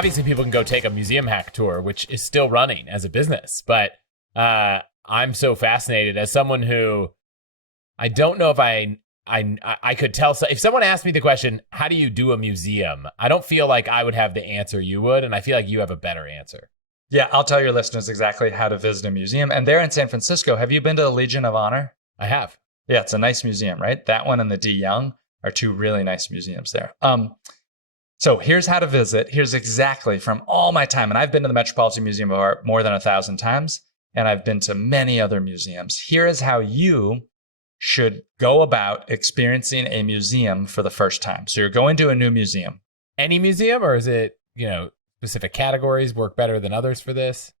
obviously people can go take a museum hack tour, which is still running as a business. But I'm so fascinated as someone who I don't know if I could tell. If someone asked me the question, how do you do a museum? I don't feel like I would have the answer you would. And I feel like you have a better answer. Yeah, I'll tell your listeners exactly how to visit a museum. And they're in San Francisco. Have you been to the Legion of Honor? I have. Yeah, it's a nice museum, right? That one and the D. Young are two really nice museums there. So here's how to visit. Here's exactly from all my time. And I've been to the Metropolitan Museum of Art more than 1,000 times. And I've been to many other museums. Here is how you should go about experiencing a museum for the first time. So you're going to a new museum. Any museum, or is it, specific categories work better than others for this?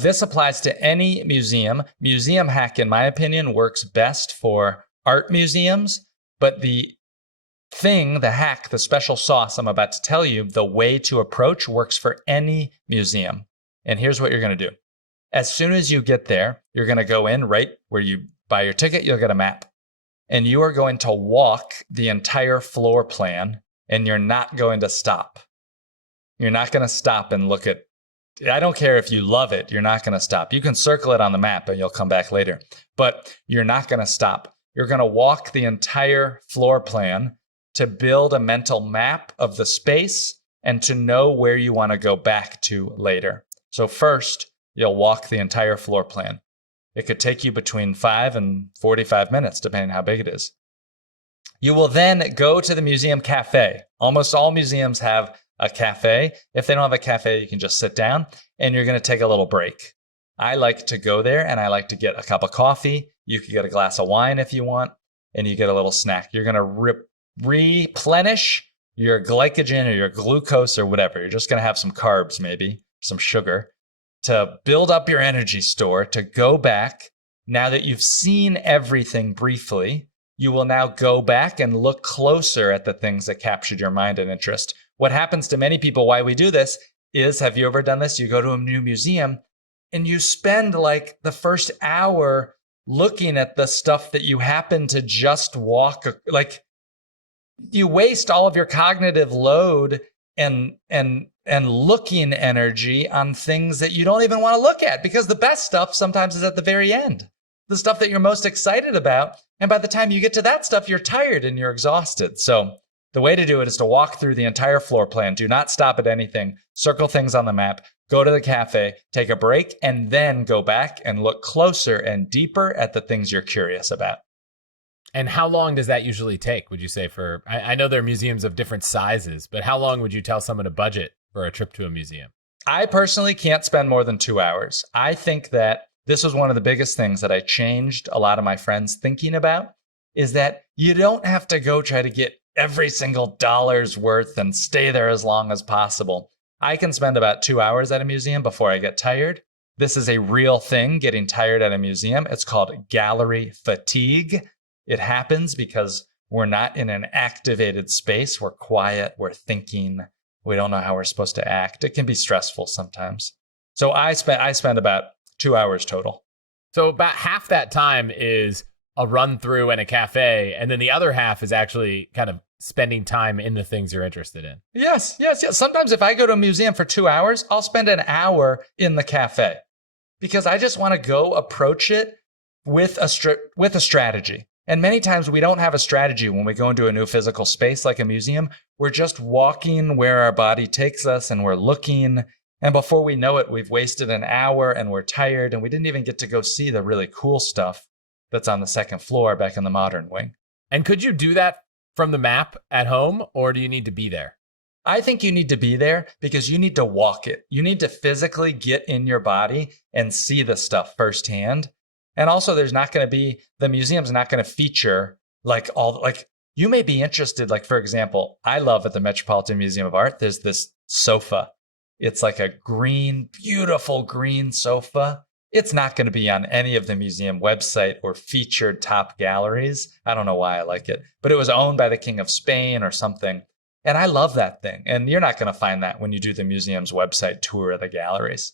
This applies to any museum. Museum Hack, in my opinion, works best for art museums. But the hack, the special sauce I'm about to tell you, the way to approach works for any museum. And here's what you're going to do. As soon as you get there, you're going to go in right where you buy your ticket, you'll get a map. And you are going to walk the entire floor plan, and you're not going to stop. You're not going to stop and look at, I don't care if you love it, you're not going to stop. You can circle it on the map and you'll come back later, but you're not going to stop. You're going to walk the entire floor plan to build a mental map of the space and to know where you want to go back to later. So first, you'll walk the entire floor plan. It could take you between 5 and 45 minutes, depending on how big it is. You will then go to the museum cafe. Almost all museums have a cafe. If they don't have a cafe, you can just sit down and you're going to take a little break. I like to go there and I like to get a cup of coffee. You could get a glass of wine if you want, and you get a little snack. You're going to replenish your glycogen or your glucose or whatever. You're just going to have some carbs, maybe some sugar, to build up your energy store, to go back. Now that you've seen everything briefly, you will now go back and look closer at the things that captured your mind and interest. What happens to many people, why we do this, is, have you ever done this? You go to a new museum and you spend like the first hour looking at the stuff that you happen to just walk, like you waste all of your cognitive load and looking energy on things that you don't even want to look at, because the best stuff sometimes is at the very end, the stuff that you're most excited about. And by the time you get to that stuff, you're tired and you're exhausted. So the way to do it is to walk through the entire floor plan. Do not stop at anything. Circle things on the map. Go to the cafe, take a break, and then go back and look closer and deeper at the things you're curious about. And how long does that usually take, would you say? I know there are museums of different sizes, but how long would you tell someone to budget for a trip to a museum? I personally can't spend more than 2 hours. I think that this was one of the biggest things that I changed a lot of my friends thinking about, is that you don't have to go try to get every single dollar's worth and stay there as long as possible. I can spend about 2 hours at a museum before I get tired. This is a real thing, getting tired at a museum. It's called gallery fatigue. It happens because we're not in an activated space. We're quiet, we're thinking, we don't know how we're supposed to act. It can be stressful sometimes. So I spend about 2 hours total. So about half that time is a run through and a cafe, and then the other half is actually kind of spending time in the things you're interested in. Yes. Sometimes if I go to a museum for 2 hours, I'll spend an hour in the cafe because I just want to go approach it with a strategy. And many times we don't have a strategy when we go into a new physical space like a museum. We're just walking where our body takes us and we're looking. And before we know it, we've wasted an hour and we're tired and we didn't even get to go see the really cool stuff that's on the second floor back in the modern wing. And could you do that from the map at home, or do you need to be there? I think you need to be there because you need to walk it. You need to physically get in your body and see the stuff firsthand. And also the museum's not going to feature you may be interested, like, for example, I love at the Metropolitan Museum of Art, there's this sofa. It's like a beautiful green sofa. It's not going to be on any of the museum website or featured top galleries. I don't know why I like it, but it was owned by the King of Spain or something. And I love that thing. And you're not going to find that when you do the museum's website tour of the galleries.